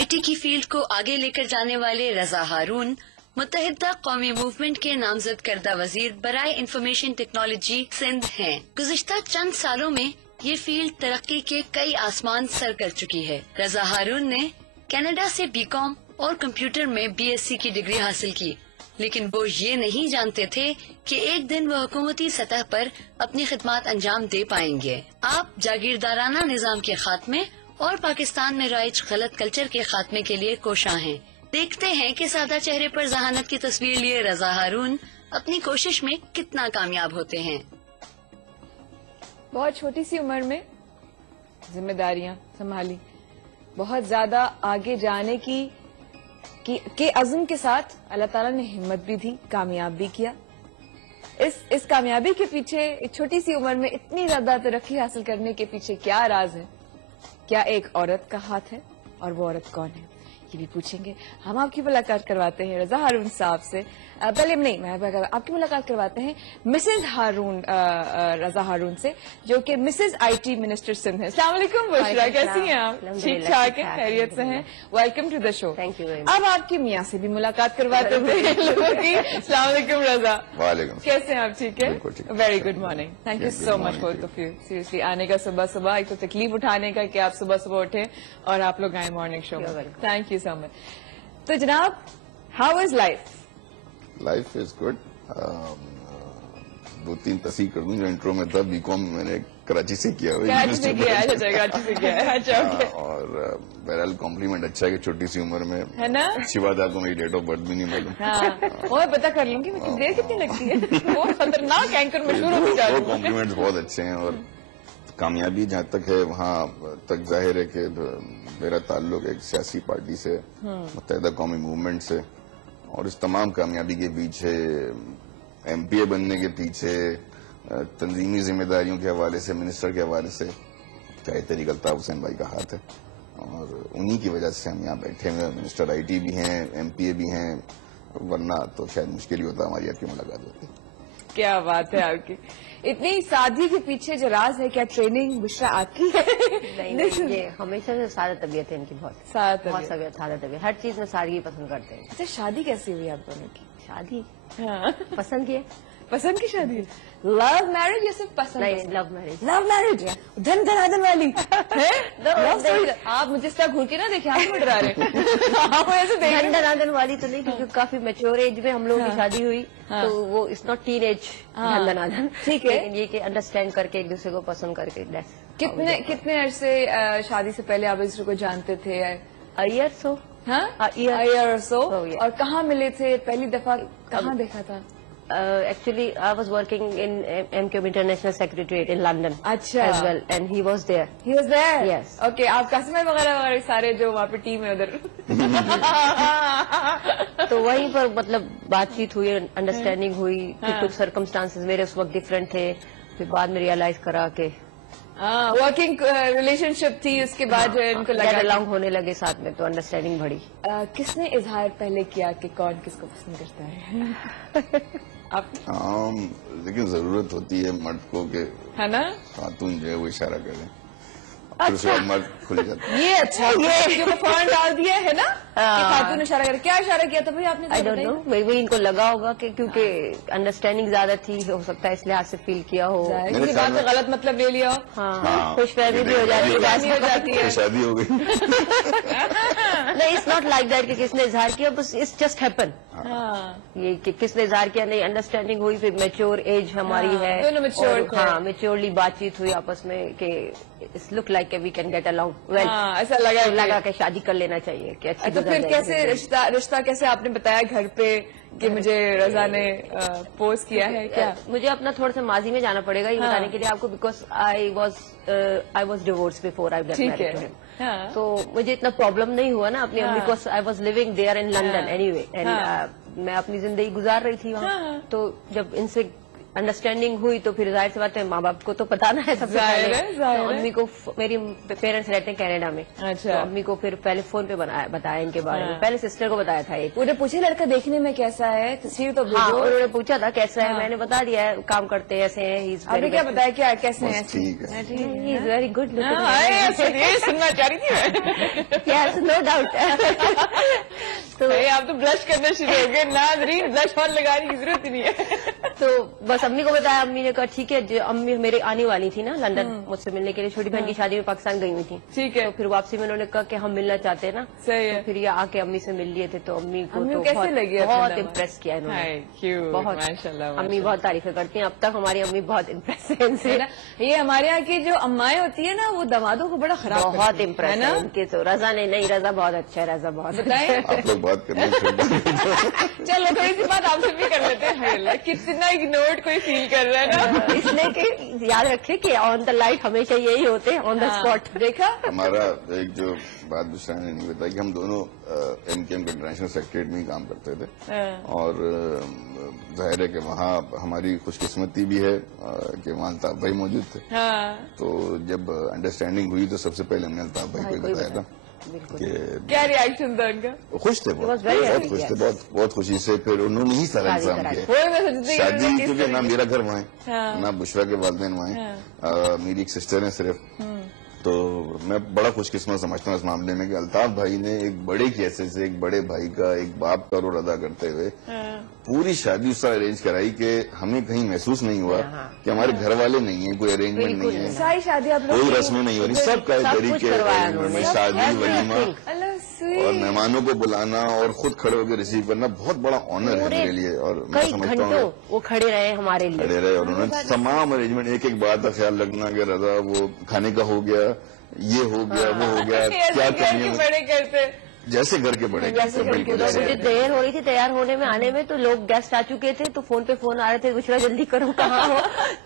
IT کی field کو آگے لے کر جانے والے رضا ہارون متحدہ قومی موومنٹ کے نامزد کردہ وزیر برائے انفارمیشن ٹیکنالوجی سندھ ہیں. گزشتہ چند سالوں میں یہ فیلڈ ترقی کے کئی آسمان سر کر چکی ہے. رضا ہارون نے کینیڈا سے BCom اور کمپیوٹر میں BSc کی ڈگری حاصل کی، لیکن وہ یہ نہیں جانتے تھے کہ ایک دن وہ حکومتی سطح پر اپنی خدمات انجام دے پائیں گے. آپ جاگیردارانہ نظام کے خاتمے اور پاکستان میں رائج غلط کلچر کے خاتمے کے لیے کوشاں ہیں. دیکھتے ہیں کہ سادہ چہرے پر ذہانت کی تصویر لیے رضا ہارون اپنی کوشش میں کتنا کامیاب ہوتے ہیں. بہت چھوٹی سی عمر میں ذمہ داریاں سنبھالی، بہت زیادہ آگے جانے کے عزم کے ساتھ اللہ تعالیٰ نے ہمت بھی دی، کامیاب بھی کیا. اس کامیابی کے پیچھے ایک چھوٹی سی عمر میں اتنی زیادہ ترقی حاصل کرنے کے پیچھے کیا راز ہے؟ کیا ایک عورت کا ہاتھ ہے؟ اور وہ عورت کون ہے یہ بھی پوچھیں گے. ہم آپ کی ملاقات کرواتے ہیں رضا ہارون صاحب سے. پہلے نہیں، میں آپ کی ملاقات کرواتے ہیں مسز ہارون، رضا ہارون سے، جو کہ مسز IT منسٹر سندھ ہیں. السلام علیکم بشرا، کیسی ہیں آپ؟ ٹھیک ٹھاک ہیں، خیریت سے ہیں؟ ویلکم ٹو دا شو. اب آپ کی میاں سے بھی ملاقات کرواتے ہیں لوگوں کی. السلام علیکم رضا. وعلیکم. کیسے ہیں آپ؟ ٹھیک ہے، very good morning. Thank you so much for of you seriously آنے کا صبح صبح. ایک تو تکلیف اٹھانے کا کہ آپ صبح صبح اٹھیں اور آپ لوگ آئے مارننگ شو میں. تھینک یو سو مچ. تو جناب، how is life? Life is good. 2-3 تصحیح کر دوں. جو انٹرو میں تھا BCom میں نے کراچی سے کیا ہوا، کراچی سے کیا. اور بہرحال کمپلیمنٹ اچھا ہے کہ چھوٹی سی عمر میں ہے نا. اچھی بات ہے، آپ کو میری ڈیٹ آف برتھ بھی نہیں معلوم. ہاں وہ پتا کر لوں گی دیر کتنی لگتی ہے. بہت خطرناک اینکر مشہور ہو جاتا ہے. کمپلیمنٹ بہت اچھے ہیں. اور کامیابی جہاں تک ہے وہاں تک ظاہر ہے کہ میرا تعلق ایک سیاسی پارٹی سے، متحدہ قومی موومنٹ سے، اور اس تمام کامیابی کے پیچھے MPA بننے کے پیچھے تنظیمی ذمہ داریوں کے حوالے سے، منسٹر کے حوالے سے چاہے تحریک الطاف حسین بھائی کا ہاتھ ہے، اور انہی کی وجہ سے ہم یہاں بیٹھے ہوئے. منسٹر IT بھی ہیں، MPA بھی ہیں، ورنہ تو شاید مشکل ہی ہوتا ہماری آپ کی ملاقات ہوتی. کیا بات ہے آپ کی. اتنی سادگی کے پیچھے جو راز ہے، کیا ٹریننگ بشرا آتی ہے؟ یہ ہمیشہ سے سادہ طبیعت ہے ان کی، بہت سادہ طبیعت، ہر چیز میں سادگی پسند کرتے ہیں. اچھا، شادی کیسی ہوئی آپ دونوں کی؟ شادی ہاں پسند کی ہے. پسند کی شادی؟ لو میرج یا صرف پسند؟ نہیں، لو میرج. لو میرج دھن دھن والی. آپ مجھے اس طرح گھور کے نہ دیکھیں، آپ بڑھ رہے دھن دھن والی تو نہیں، کیونکہ کافی میچور ایج میں ہم لوگوں کی شادی ہوئی، تو وہ اٹس ناٹ ٹین ایج دھن دھن. ٹھیک ہے، یہ کہ انڈرسٹینڈ کر کے ایک دوسرے کو پسند کر کے. کتنے عرصے شادی سے پہلے آپ ایک دوسرے کو جانتے تھے؟ Year so. ہاں، ایئر سو. اور کہاں ملے تھے پہلی دفعہ؟ کہاں دیکھا تھا؟ Actually, I was working in MCOM International Secretariat in London. اچھا. As well, and he was there. He was there? Yes. Okay, آپ کسمر وغیرہ وغیرہ سارے جو وہاں پہ ٹیم ہے ادھر. تو وہیں پر مطلب بات چیت ہوئی، انڈرسٹینڈنگ ہوئی کہ کچھ سرکمسٹانسز میرے اس وقت ڈفرینٹ تھے. پھر بعد میں ریئلائز کرا کہ ورکنگ ریلیشن شپ تھی، اس کے بعد جو ان کو لگا الاؤنگ ہونے لگے ساتھ میں، تو انڈرسٹینڈنگ بڑھی. کس نے اظہار پہلے کیا کہ کون کس کو پسند کرتا ہے؟ لیکن ضرورت ہوتی ہے مرد کو کہ ہے نا، خاتون جو ہے وہ اشارہ کرے، پھر اس کے بعد مرد کھل جاتا ہے. یہ اچھا یہ فوراً ڈال دیا ہے نا کہ خاتون اشارہ کرے. کیا اشارہ کیا تھا بھائی آپ نے؟ آئی ڈونٹ نو، وہی ان کو لگا ہوگا کہ کیونکہ انڈرسٹینڈنگ زیادہ تھی، ہو سکتا ہے اس لحاظ سے فیل کیا ہو. کسی بات میں غلط مطلب لے لیا ہو. ہاں، خوش فہمی بھی ہو جاتی ہے. شادی ہو گئی. نہیں، اٹس ناٹ لائک دیٹ کہ کس نے اظہار کیا، بس اٹس جسٹ ہیپن. یہ کہ کس نے اظہار کیا نہیں، انڈرسٹینڈنگ ہوئی. پھر میچور ایج ہماری ہے، ہاں میچورلی بات چیت ہوئی آپس میں کہ it's look like we can get along well. ایسا لگا کہ شادی کر لینا چاہیے. تو پھر کیسے رشتہ کیسے آپ نے بتایا گھر پہ کہ مجھے رضا نے پوز کیا ہے؟ کیا مجھے اپنا تھوڑا سا ماضی میں جانا پڑے گا یہ بتانے کے لیے آپ کو، because I was divorce before I get married to him. تو مجھے اتنا پرابلم نہیں ہوا نا اپنی، because I was living there in London anyway, and میں اپنی زندگی گزار رہی تھی وہاں. تو جب ان سے انڈرسٹینڈنگ ہوئی تو پھر ظاہر سی بات ہے ماں باپ کو تو بتانا ہے سب سے پہلے. تو امی کو, میری پیرنٹس رہتے ہیں کینیڈا میں, تو امی کو پھر پہلے فون پہ بتایا ان کے بارے میں, پہلے سسٹر کو بتایا تھا. ایک انہیں پوچھا لڑکا دیکھنے میں کیسا ہے, تصویر تو انہوں نے پوچھا تھا کیسا ہے, میں نے بتا دیا ہے کام کرتے ہیں ایسے ہیں. آپ نے کیا بتایا کیا کیسے ہیں؟ ہی از ویری گڈ سننا چاہ رہی تھی یس, نو ڈاؤٹ. تو آپ تو بلش کرنا شروع ہو گئے. ناظرین بلش اور لگانے کی ضرورت ہی نہیں ہے. تو بس امی کو بتایا, امی نے کہا ٹھیک ہے. جو امی میرے آنے والی تھی نا لندن مجھ سے ملنے کے لیے, چھوٹی بہن کی شادی میں پاکستان گئی ہوئی تھی. ٹھیک ہے. تو پھر واپسی میں انہوں نے کہا کہ ہم ملنا چاہتے ہیں نا. صحیح ہے. پھر یہ آ کے امی سے مل لیے تھے, تو امی کو بہت امپریس کیا انہوں نے, بہت. امی بہت تعریفیں کرتی ہیں, اب تک ہماری امی بہت امپریس ہے ان سے. یہ ہمارے یہاں کی جو امائیں ہوتی ہیں نا, وہ دامادوں کو بڑا خراب, بہت امپریس ہے ان کے. تو رضا نے نہیں, رضا بہت اچھا ہے, رضا بہت اچھا ہے. آپ لوگ بات کریں. چلو تھوڑی سی بات آپ سے بھی کر لیتے ہیں. کتنا اگنورڈ کوئی فیل کر رہا ہے نا, اس لیے کہ یاد رکھے کہ آن دا لائٹ ہمیشہ یہی ہوتے ہیں, آن دا اسپاٹ. دیکھا ہمارا ایک جو بات دوسرا نے نہیں بتایا کہ ہم دونوں ایم کے انٹرنیشنل سیکریٹریٹ میں ہی کام کرتے تھے, اور ظاہر ہے کہ وہاں ہماری خوش قسمتی بھی ہے کہ وہاں الطاف بھائی موجود تھے. تو جب انڈرسٹینڈنگ ہوئی تو سب سے پہلے ہم نے الطاف بھائی کو بتایا تھا. کیا ریئیکشن تھا ان کا؟ خوش تھے, بہت خوش تھے, بہت خوشی سے. پھر انہوں نے ہی سارا انتظام کیا. شادی کیونکہ نہ میرا گھر وہاں ہے, نہ بشرا کے والدین وہاں ہیں, میری ایک سسٹر ہیں صرف. تو میں بڑا خوش قسمت سمجھتا ہوں اس معاملے میں کہ الطاف بھائی نے ایک بڑے کی حیثیت سے, ایک بڑے بھائی کا, ایک باپ کا رول ادا کرتے ہوئے پوری شادی اس طرح ارینج کرائی کہ ہمیں کہیں محسوس نہیں ہوا کہ ہمارے گھر والے نہیں ہیں, کوئی ارینجمنٹ نہیں ہے, ساری شادی آپ لوگ کوئی رسمیں نہیں ہو رہی, سب کا طریقے میں شادی ولیمہ اور مہمانوں کو بلانا اور خود کھڑے ہو کے ریسیو کرنا بہت بڑا آنر ہے میرے لیے. اور میں سمجھتا ہوں وہ کھڑے رہے ہمارے لیے, کھڑے رہے, اور انہوں نے تمام ارینجمنٹ, ایک ایک بات کا خیال رکھنا کہ رضا وہ کھانے کا ہو گیا, یہ ہو گیا, وہ ہو گیا, کیا کریں, جیسے گھر کے بڑے. مجھے دیر ہو رہی تھی تیار ہونے میں, آنے میں, تو لوگ گیسٹ آ چکے تھے, تو فون پہ فون آ رہے تھے, بشرا جلدی کرو کہاں ہو.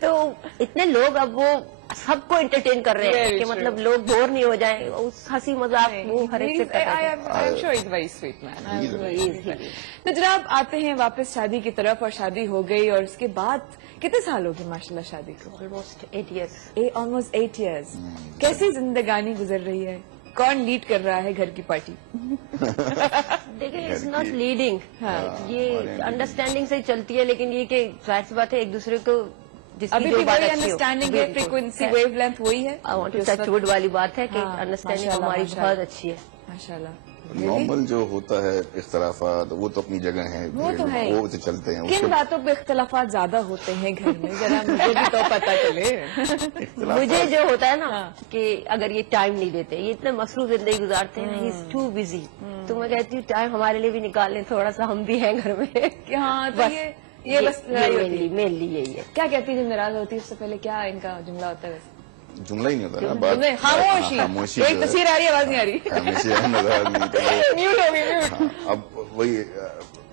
تو اتنے لوگ اب وہ سب کو انٹرٹین کر رہے ہیں کہ مطلب لوگ بور نہیں ہو جائیں. اس ہنسی مذاق وہ ہر ایک سے. تو جناب آتے ہیں واپس شادی کی طرف, اور شادی ہو گئی, اور اس کے بعد کتنے سال ہو گئے ماشاء اللہ شادی کو؟ Almost 8 years. Almost 8 years. کیسی زندگانی گزر رہی ہے؟ کون لیڈ کر رہا ہے گھر کی پارٹی؟ دیکھیں اٹس ناٹ لیڈنگ, یہ انڈرسٹینڈنگ سے چلتی ہے, لیکن یہ کہ ظاہر سی بات ہے ایک دوسرے کو ابھی بھی وہی انڈرسٹینڈنگ ہے, فریکوینسی ویو لینتھ وہی ہے. ٹچ وڈ والی بات ہے کہ انڈرسٹینڈنگ ہماری بہت اچھی ہے ماشاء اللہ. نارمل جو ہوتا ہے اختلافات, وہ تو اپنی جگہ ہیں, وہ تو ہے, وہ تو چلتے ہیں. کن باتوں پہ اختلافات زیادہ ہوتے ہیں گھر میں, ذرا مجھے بھی تو پتا چلے. مجھے جو ہوتا ہے نا کہ اگر یہ ٹائم نہیں دیتے, یہ اتنے مصروف زندگی گزارتے ہیں, ہی از ٹو بزی, تو میں کہتی ہوں ٹائم ہمارے لیے بھی نکال لیں تھوڑا سا, ہم بھی ہیں گھر میں. ہاں یہ بس مینلی یہی ہے. کیا کہتی ہے جب ناراض ہوتی ہے اس سے پہلے کیا ان کا جملہ ہوتا ہے؟ جملہ ہی نہیں ہوتا نا, بات خاموشی. ایک تصویر آ رہی ہے, آواز نہیں آ رہی, میوٹ ہو گئی. اب وہی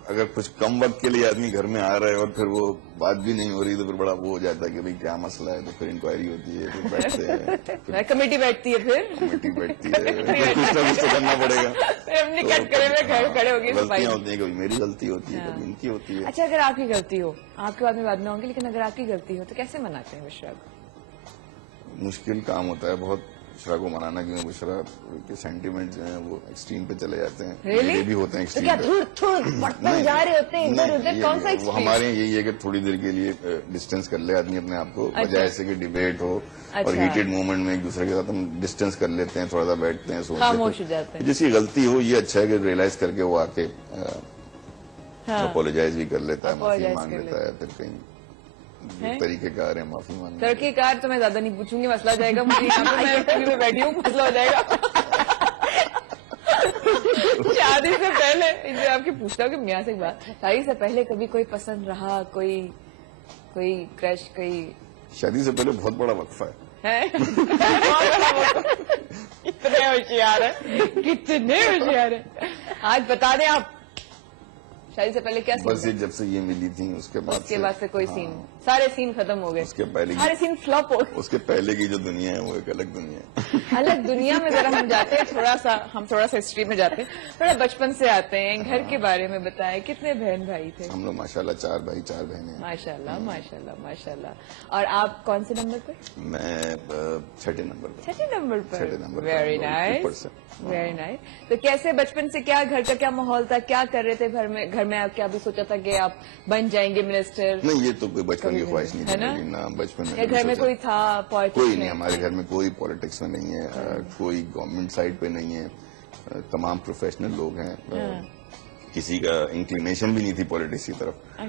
اگر کچھ کم وقت کے لیے آدمی گھر میں آ رہا ہے اور پھر وہ بات بھی نہیں ہو رہی, تو پھر بڑا وہ ہو جاتا ہے کہ بھائی کیا مسئلہ ہے. تو پھر انکوائری ہوتی ہے, پھر بیٹھتے ہیں, کمیٹی بیٹھتی ہے, پھر کمیٹی بیٹھتی ہے, کچھ نہ کچھ تو کرنا پڑے گا. کھڑے ہو گئے, غلطیاں ہوتی ہیں, کبھی میری غلطی ہوتی ہے, کبھی ان کی ہوتی ہے. اچھا, اگر آپ کی غلطی ہو, آپ کے بعد میں بات نہ ہوگی, لیکن اگر آپ کی غلطی ہو تو کیسے مناتے ہیں بشرا کو؟ مشکل کام ہوتا ہے بہت بشرا کو منانا, کیونکہ بشرا کے سینٹیمنٹس جو ہیں وہ ایکسٹریم پہ چلے جاتے ہیں, میرے بھی ہوتے ہیں ایکسٹریم پہ. ہمارے یہی ہے کہ تھوڑی دیر کے لیے ڈسٹینس کر لے آدمی اپنے آپ کو, بجائے ایسے کہ ڈیبیٹ ہو اور ہیٹڈ مومنٹ میں ایک دوسرے کے ساتھ ہم ڈسٹینس کر لیتے ہیں, تھوڑا سا بیٹھتے ہیں, سوچتے ہیں. جس کی غلطی ہو یہ اچھا ہے کہ ریئلائز کر کے وہ آ کے اپولوجائز بھی کر لیتا ہے, معافی مانگ لیتا ہے, پھر کہیں طریقہ کار ہے معافی مانگنے. طریقہ کار تو میں زیادہ نہیں پوچھوں گی, مسئلہ جائے گا مجھے یہاں پہ میں بیٹھی ہوں, مسئلہ ہو جائے گا. شادی سے پہلے آپ کی پوچھتا ہوں کہ میاں سے ایک بات, شادی سے پہلے کبھی کوئی پسند رہا, کوئی کرش, کوئی؟ شادی سے پہلے بہت بڑا وقفہ ہے. کتنے ہوشیار ہے, کتنے ہوشیار ہے. آج بتا دیں آپ شادی سے پہلے کیا بس یہ جب سے یہ ملی تھی اس کے بعد سے کوئی سین، سارے سین ختم ہو گئے، اس کے پہلے سارے سین فلاپ ہو گئے. اس کے پہلے کی جو دنیا ہے وہ ایک الگ دنیا ہے. الگ دنیا میں ذرا ہم جاتے ہیں، تھوڑا سا ہسٹری میں جاتے ہیں، تھوڑا بچپن سے آتے ہیں. گھر کے بارے میں بتائیں، کتنے بہن بھائی تھے؟ ہم لوگ ماشاءاللہ 4 بھائی 4 بہنیں ہیں. ماشاء اللہ ماشاء اللہ ماشاء اللہ. اور آپ کون سے نمبر پہ؟ میں 6 نمبر پر. 6 نمبر پر. 6 number. Very nice very nice. تو کیسے بچپن سے کیا گھر کا کیا ماحول تھا، کیا کر رہے تھے گھر میں آپ کیا بھی سوچا تھا کہ آپ بن جائیں گے منسٹر؟ نہیں یہ تو کوئی بچپن کی خواہش نہیں تھی نا. بچپن میں گھر میں کوئی تھا کوئی نہیں، ہمارے گھر میں کوئی پالیٹکس میں نہیں ہے، کوئی گورنمنٹ سائڈ پہ نہیں ہے، تمام پروفیشنل لوگ ہیں. کسی کا انکلینیشن بھی نہیں تھی پالیٹکس کی طرف.